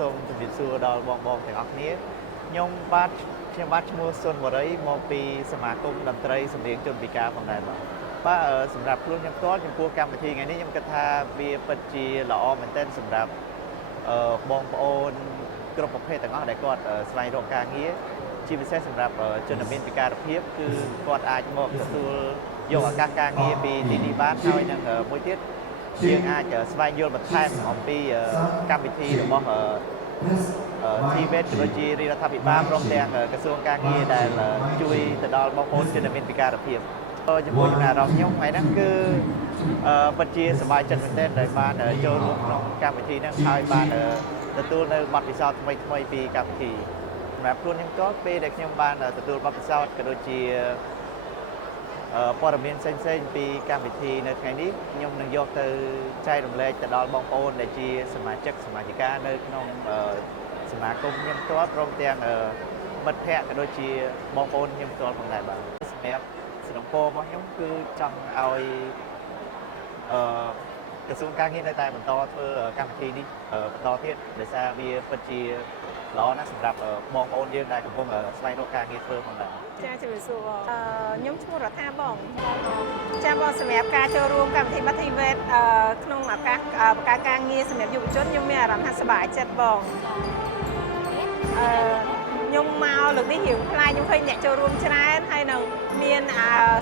សូមជម្រាបសួរដល់បងទាំងអស់គ្នាខ្ញុំបាទឈ្មោះសុនវរីមកពីសមាគមតន្ត្រីសម្លេងជនពិការផងដែរបាទសម្រាប់ខ្លួនខ្ញុំផ្ទាល់ចំពោះកម្មវិធីថ្ងៃនេះខ្ញុំគិតថាវាពិតជាល្អមែនទែនសម្រាប់បងប្អូនគ្រប់ប្រភេទទាំងអស់ដែលគាត់ស្វែងរកការងារជាពិសេសសម្រាប់ជនមានពិការភាពគឺគាត់អាចមកទទួលយកឱកាសការងារពីទីនេះបានហើយនឹងមួយទៀតយើងអាចស្វែងយល់បន្ថែមអំពីកម្មវិធីរបស់TVET ដូចជារដ្ឋាភិបាលព្រមទាំងក្រសួងការងារដែលជួយទៅដល់បងប្អូនជនមានពិការភាពចំពោះចំណារអារម្មណ៍ខ្ញុំថ្ងៃហ្នឹងគឺពិតជាសប្បាយចិត្តមែនទែនដែលបានចូលរួមក្នុងកម្មវិធីហ្នឹងហើយបានទទួលនៅបទពិសោធន៍ថ្មីៗពីកម្មវិធីសម្រាប់ខ្លួនខ្ញុំក៏ពេលដែលខ្ញុំបានទទួលបទពិសោធន៍ក៏ដូចជាព័ត៌មានផ្សេងៗពីកម្មវិធីនៅថ្ងៃនេះខ្ញុំនឹងយកទៅចែករំលែកទៅដល់បងប្អូនដែលជាសមាជិកានៅក្នុងសមាគមខ្ញុំផ្ទាល់ព្រមទាំងមិត្តភ័ក្តិក៏ដូចជាបងប្អូនខ្ញុំផ្ទាល់ផងដែរបាទសម្រាប់សំណពររបស់ខ្ញុំគឺចង់ឲ្យក្រសួងការងារនៅតែបន្តធ្វើកម្មវិធីនេះបន្តទៀតដោយសារវាពិតជាល្អណាស់សម្រាប់បងប្អូនយើងដែលកំពុងស្វែងរកការងារធ្វើផងដែរចាជំរាបសួរបងខ្ញុំឈ្មោះរដ្ឋាបងចាបងសម្រាប់ការចូលរួមកម្មវិធីបាត់ TVET ក្នុងឱកាសបង្កើតការងារសម្រាប់យុវជនខ្ញុំមានអារម្មណ៍ថាសប្បាយចិត្តបងខ្ញុំមកលើកនេះរៀងប្លែកខ្ញុំឃើញអ្នកចូលរួមច្រើនហើយនឹងមាន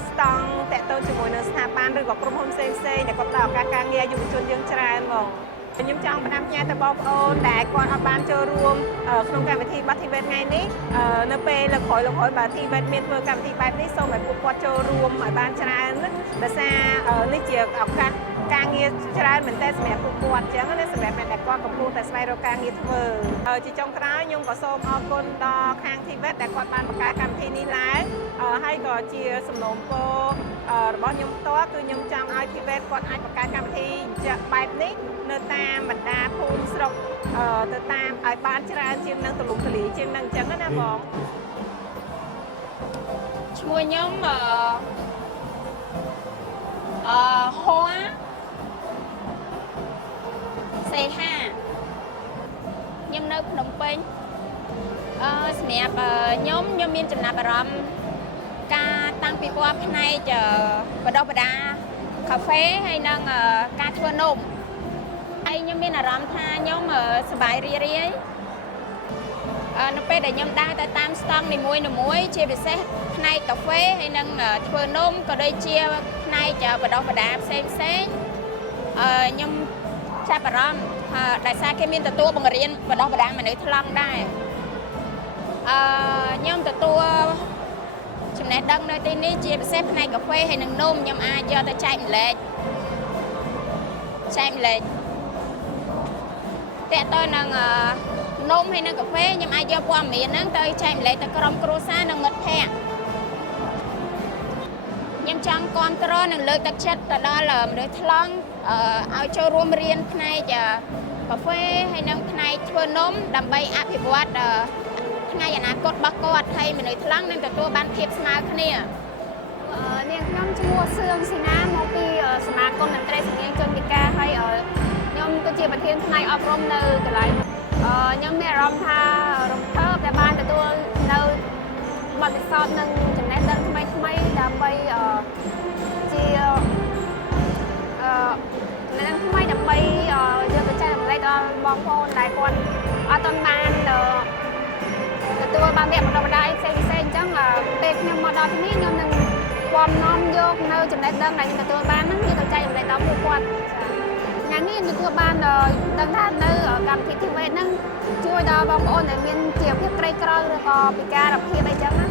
ស្តង់តាក់ទងជាមួយនឹងស្ថាប័នឬក៏ក្រុមហ៊ុនផ្សេងៗដែលគាត់ផ្ដល់ឱកាសការងារយុវជនយើងច្រើនបងខ្ញុំចង់ផ្ដាំផ្ញើទៅបងប្អូនដែលគាត់អត់បានចូលរួមក្នុងកម្មវិធីបាត់ TVET ថ្ងៃនេះនៅពេលលើកក្រោយបើ TVET មានធ្វើកម្មវិធីបែបនេះសូមឲ្យពួកគាត់ចូលរួមឲ្យបានច្រើនដោយសារនេះជាឱកាសការងារច្រើនមែនតើសម្រាប់ពួកគាត់អញ្ចឹងណាសម្រាប់អ្នកដែលគាត់កំពុងតែស្វែងរកការងារធ្វើជាចុងក្រោយខ្ញុំក៏សូមអរគុណដល់ខាង TVET ដែលគាត់បានបង្កើតកម្មវិធីនេះឡើងហើយក៏ជាសំណូមពររបស់ខ្ញុំផ្ទាល់គឺខ្ញុំចង់ឲ្យ TVET គាត់អាចបង្កើតកម្មវិធីបែបនេះនៅតាមបណ្ដាភូមិស្រុកទៅតាមឲ្យបានច្រើនជាងនឹងទូលំទូលាយជាងនឹងអញ្ចឹងណាបងឈ្មោះខ្ញុំហួរសេហាខ្ញុំនៅភ្នំពេញសម្រាប់ខ្ញុំមានចំណាប់អារម្មណ៍ការតាំងពីពណ៌ផ្នែកបដោះបដាកាហ្វេហើយនិងការធ្វើនំហើយខ្ញុំមានអារម្មណ៍ថាខ្ញុំសប្បាយរីករាយនៅពេលដែលខ្ញុំដើរទៅតាមស្តង់នីមួយជាពិសេសផ្នែកកាហ្វេហើយនិងធ្វើនំក៏ដូចជាផ្នែកបដោះបដាផ្សេងខ្ញុំចាប់អារម្មណ៍ដោយសារគេមានទទួលបង្រៀនបដោះបដាមនុស្សថ្លង់ដែរខ្ញុំទទួលចំណេះដឹងនៅទីនេះជាពិសេសផ្នែកកាហ្វេហើយនិងនំខ្ញុំអាចយកទៅចែកម្លែកតើតើនឹងនំហើយនិងកាហ្វេខ្ញុំអាចយកព័ត៌មានហ្នឹងទៅចែកម្លែកទៅក្រុមគ្រួសារនិងមិត្តភ័ក្តិខ្ញុំចង់គាំទ្រនិងលើកទឹកចិត្តទៅដល់មនុស្សថ្លង់ឲ្យចូលរួមរៀនផ្នែកកាហ្វេហើយនិងផ្នែកធ្វើនំដើម្បីអភិវឌ្ឍថ្ងៃអនាគតរបស់គាត់ហើយមនុស្សថ្លង់នឹងទទួលបានភាពស្មើគ្នានាងខ្ញុំឈ្មោះសឿងស៊ីណាមកពីសមាគមតន្ត្រីសម្លេងជនពិការហើយខ្ញុំគឺជាប្រធានផ្នែកអប់រំនៅកន្លែងខ្ញុំមានអារម្មណ៍ថារំភើបដែលបានទទួលនៅបទពិសោធន៍និងចំណេះដឹងថ្មីដើម្បីជាចំណេះដឹងថ្មីដើម្បីយកទៅចែករំលែកដល់បងប្អូនដែលគាត់អត់ទាន់បានទទួលបានវគ្គបណ្ដុះបណ្ដាលផ្សេងអញ្ចឹងពេលខ្ញុំមកដល់ទីនេះខ្ញុំនឹងពំនាំយកនៅចំណេះដឹងដែលខ្ញុំទទួលបានហ្នឹងយកទៅចែករំលែកដល់ពួកគាត់ថ្ងៃនេះទទួលបានដឹងថានៅកម្មវិធី TVET ហ្នឹងជួយដល់បងប្អូនដែលមានជីវភាពក្រីក្រឬក៏ពិការភាពអីចឹងណា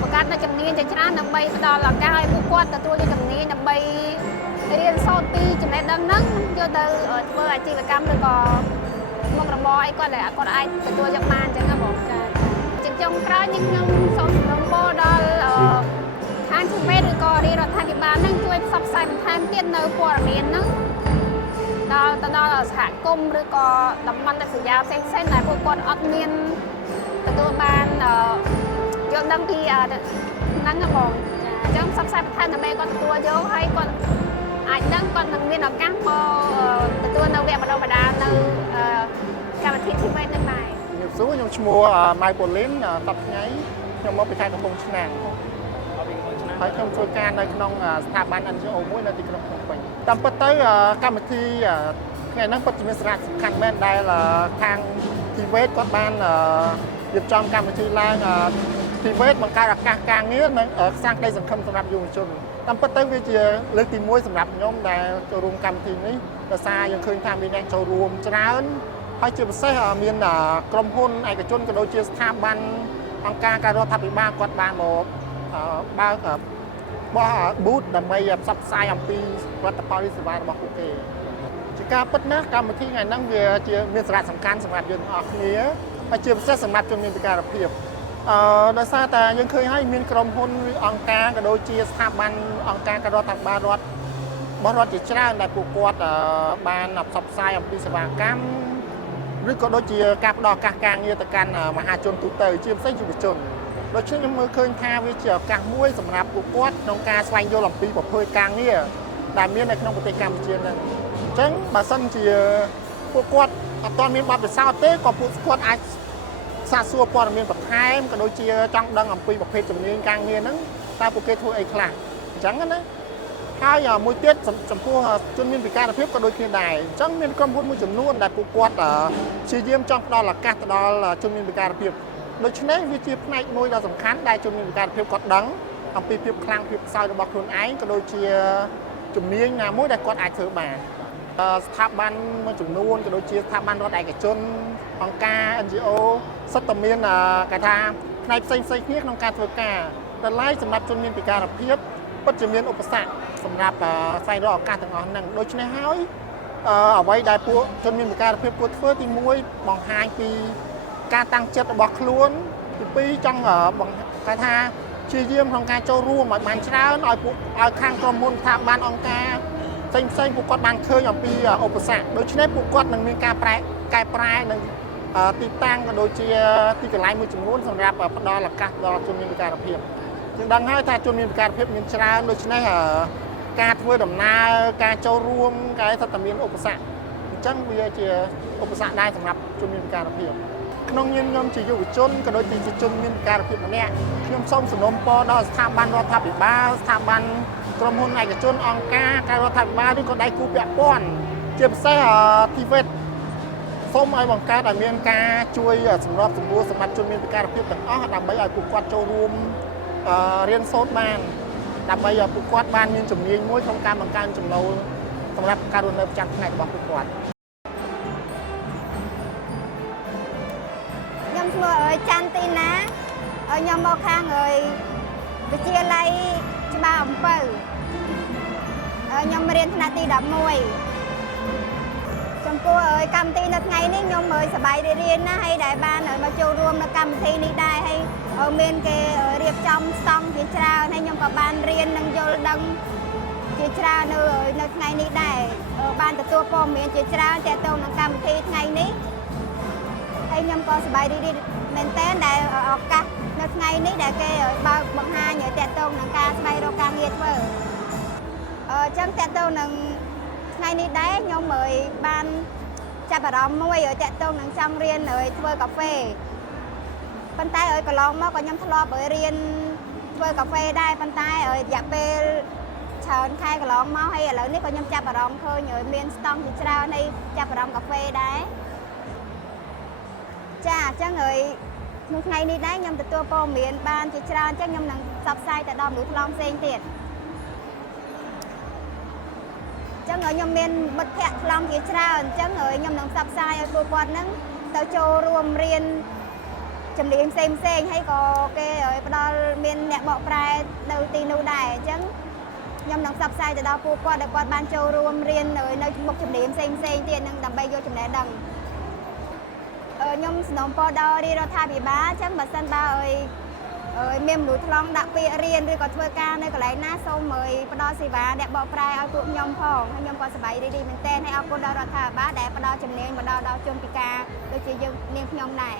បង្កើតនូវជំនាញជាច្រើនដើម្បីផ្ដល់ឱកាសឲ្យពួកគាត់ទទួលយកជំនាញដើម្បីរៀនសូត្រពីចំណេះដឹងហ្នឹងយកទៅធ្វើអាជីវកម្មឬក៏មុខរបរអីគាត់ដែលគាត់អាចទទួលយកបានអញ្ចឹងណាបងចាជាចុងក្រោយនេះខ្ញុំសូមសំណូមពរដល់ខាង TVET ឬក៏រាជរដ្ឋាភិបាលហ្នឹងជួយផ្សព្វផ្សាយបន្ថែមទៀតនៅព័ត៌មានហ្នឹងដល់សហគមន៍ឬក៏តំបន់ដាច់ស្រយាលផ្សេងដែលពួកគាត់អត់មានទទួលបានយល់ដឹងពីហ្នឹងណាបងអញ្ចឹងផ្សព្វផ្សាយបន្ថែមដើម្បីគាត់ទទួលយកហើយគាត់អាចដឹងគាត់នឹងមានឱកាសមកទទួលនៅវគ្គបណ្ដុះបណ្ដាលនៅ កម្មវិធីធីវ៉េតនឹងដែរ ខ្ញុំសួរខ្ញុំឈ្មោះម៉ៅប៉ូលីនតបថ្ងៃខ្ញុំមកពីខេត្តកំពង់ឆ្នាំងហើយខ្ញុំធ្វើការនៅក្នុងស្ថាប័ន NGO មួយនៅទីក្រុងភ្នំពេញតាមពិតទៅកម្មវិធីថ្ងៃហ្នឹងពិតជាមានសារៈសំខាន់មែនដែលខាងធីវ៉េតគាត់បានរៀបចំកម្មវិធីឡើងធីវ៉េតបង្កើតឱកាសការងារនិងសាងក្តីសង្ឃឹមសម្រាប់យុវជនតាមពិតទៅវាជាលើកទី1សម្រាប់ខ្ញុំដែលចូលរួមកម្មវិធីនេះដោយសារយើងឃើញថាមានអ្នកចូលរួមច្រើនហើយជាពិសេសមានក្រុមហ៊ុនឯកជនក៏ដូចជាស្ថាប័នអង្គការការរដ្ឋាភិបាលគាត់បានមកបើកបោះ booth ដើម្បីផ្សព្វផ្សាយអំពីផលិតផលសេវារបស់ពួកគេជាការពិតណាស់កម្មវិធីថ្ងៃហ្នឹងវាជាមានសារៈសំខាន់សម្រាប់យើងទាំងអស់គ្នាហើយជាពិសេសសម្រាប់ជនមានពិការភាពដោយសារតែយើងឃើញហើយមានក្រុមហ៊ុនអង្គការក៏ដូចជាស្ថាប័នអង្គការការរដ្ឋាភិបាលរដ្ឋជាច្រើនដែលពួកគាត់បានផ្សព្វផ្សាយអំពីសេវាកម្មឬក៏ដូចជាការផ្ដល់ឱកាសការងារទៅកាន់មហាជនទូទៅជាពិសេសយុវជនដូច្នេះខ្ញុំមើលឃើញថាវាជាឱកាសមួយសម្រាប់ពួកគាត់ក្នុងការស្វែងយល់អំពីប្រភេទការងារដែលមាននៅក្នុងប្រទេសកម្ពុជាហ្នឹងអញ្ចឹងបើសិនជាពួកគាត់អត់ទាន់មានបទពិសោធន៍ទេក៏ពួកគាត់អាចសាកសួរព័ត៌មានបន្ថែមក៏ដូចជាចង់ដឹងអំពីប្រភេទជំនាញការងារហ្នឹងតើពួកគេធ្វើអីខ្លះអញ្ចឹងណាហើយមួយទៀតចំពោះជនមានពិការភាពក៏ដូចគ្នាដែរអញ្ចឹងមានក្រុមហ៊ុនមួយចំនួនដែលពួកគាត់ព្យាយាមចង់ផ្ដល់ឱកាសទៅដល់ជនមានពិការភាពដូច្នេះវាជាផ្នែកមួយដ៏សំខាន់ដែលជនមានពិការភាពគាត់ដឹងអំពីភាពខ្លាំងភាពខ្សោយរបស់ខ្លួនឯងក៏ដូចជាជំនាញណាមួយដែលគាត់អាចធ្វើបានស្ថាប័នមួយចំនួនក៏ដូចជាស្ថាប័នរដ្ឋឯកជនអង្គការ NGO សិតតែមានគេថាផ្នែកផ្សេងៗគ្នាក្នុងការធ្វើការតែឡើយសម្រាប់ជនមានពិការភាពពិតជាមានឧបសគ្គសម្រាប់ស្វែងរកឱកាសទាំងអស់ហ្នឹងដូច្នេះហើយអ្វីដែលពួកជនមានពិការភាពគួរធ្វើទី1បង្ហាញពីការតាំងចិត្តរបស់ខ្លួនទី2ចង់គេថាព្យាយាមក្នុងការចូលរួមឲ្យបានច្រើនឲ្យខាងក្រុមហ៊ុនស្ថាប័នអង្គការផ្សេងពួកគាត់បានឃើញអំពីឧបសគ្គដូច្នេះពួកគាត់នឹងមានការកែប្រែនឹងទីតាំងក៏ដូចជាទីកន្លែងមួយចំនួនសម្រាប់ផ្ដល់ឱកាសដល់ជនមានពិការភាពយើងដឹងហើយថាជនមានពិការភាពមានច្រើនដូច្នេះការធ្វើដំណើរការចូលរួមគេថាតែមានឧបសគ្គអញ្ចឹងវាជាឧបសគ្គដែរសម្រាប់ជនមានពិការភាពក្នុងនាមខ្ញុំជាយុវជនក៏ដូចជាជនមានពិការភាពម្នាក់ខ្ញុំសូមសំណូមពរដល់ស្ថាប័នរដ្ឋាភិបាលស្ថាប័នក្រុមហ៊ុនឯកជនអង្គការការរដ្ឋាភិបាលឬក៏ដៃគូពាក់ព័ន្ធជាពិសេសធីវ៉េតសូមឲ្យបង្កើតឲ្យមានការជួយសម្របសម្រួលសម្រាប់ជនមានពិការភាពទាំងអស់ដើម្បីឲ្យពួកគាត់ចូលរួមរៀនសូត្របានដើម្បីឲ្យពួកគាត់បានមានជំនាញមួយក្នុងការបង្កើនចំណូលសម្រាប់ការរស់នៅប្រចាំថ្ងៃរបស់ពួកគាត់ខ្ញុំឈ្មោះច័ន្ទទីណាខ្ញុំមកខាងវិទ្យាល័យច្បារអំពៅខ្ញុំរៀនថ្នាក់ទី11ចំពោះកម្មវិធីនៅថ្ងៃនេះខ្ញុំសប្បាយរីករាយណាស់ហើយដែលបានមកចូលរួមនៅកម្មវិធីនេះដែរហើយមានគេរៀបចំស្តង់ជាច្រើនហើយខ្ញុំក៏បានរៀននិងយល់ដឹងជាច្រើននៅថ្ងៃនេះដែរបានទទួលព័ត៌មានជាច្រើនទាក់ទងនឹងកម្មវិធីថ្ងៃនេះហើយខ្ញុំក៏សប្បាយរីករាយមែនទែនដែលឱកាសនៅថ្ងៃនេះដែលគេបើកបង្ហាញទាក់ទងនឹងការស្វែងរកការងារធ្វើអញ្ចឹងទាក់ទងនឹងថ្ងៃនេះដែរខ្ញុំបានចាប់អារម្មណ៍មួយទាក់ទងនឹងចង់រៀនធ្វើកាហ្វេប៉ុន្តែកន្លងមកក៏ខ្ញុំធ្លាប់រៀនធ្វើកាហ្វេដែរប៉ុន្តែរយៈពេលច្រើនខែកន្លងមកហើយឥឡូវនេះក៏ខ្ញុំចាប់អារម្មណ៍ឃើញមានស្តង់ជាច្រើនហើយចាប់អារម្មណ៍កាហ្វេដែរចាអញ្ចឹងក្នុងថ្ងៃនេះដែរខ្ញុំទទួលព័ត៌មានបានជាច្រើនអញ្ចឹងខ្ញុំនឹងផ្សព្វផ្សាយទៅដល់មនុស្សខ្លងផ្សេងទៀតអញ្ចឹងខ្ញុំមានមិត្តភ័ក្តិខ្លងជាច្រើនអញ្ចឹងខ្ញុំនឹងផ្សព្វផ្សាយឲ្យពួកគាត់ហ្នឹងទៅចូលរួមរៀនជំនាញផ្សេងហើយក៏គេផ្ដល់មានអ្នកបកប្រែនៅទីនោះដែរអញ្ចឹងខ្ញុំនឹងផ្សព្វផ្សាយទៅដល់ពួកគាត់ដែលគាត់បានចូលរួមរៀននៅមុខជំនាញផ្សេងទៀតនឹងដើម្បីយកចំណេះដឹងខ្ញុំសំណូមពរដល់រាជរដ្ឋាភិបាលអញ្ចឹងបើសិនបើមានមនុស្សថ្លង់ដាក់ពាក្យរៀនឬក៏ធ្វើការនៅកន្លែងណាសូមផ្ដល់សេវាអ្នកបកប្រែឲ្យពួកខ្ញុំផងហើយខ្ញុំក៏សប្បាយរីករាយមែនទែនហើយអរគុណដល់រដ្ឋាភិបាលដែលផ្ដល់ជំនាញមកដល់ជនពិការដូចជាយើងនាងខ្ញុំដែរ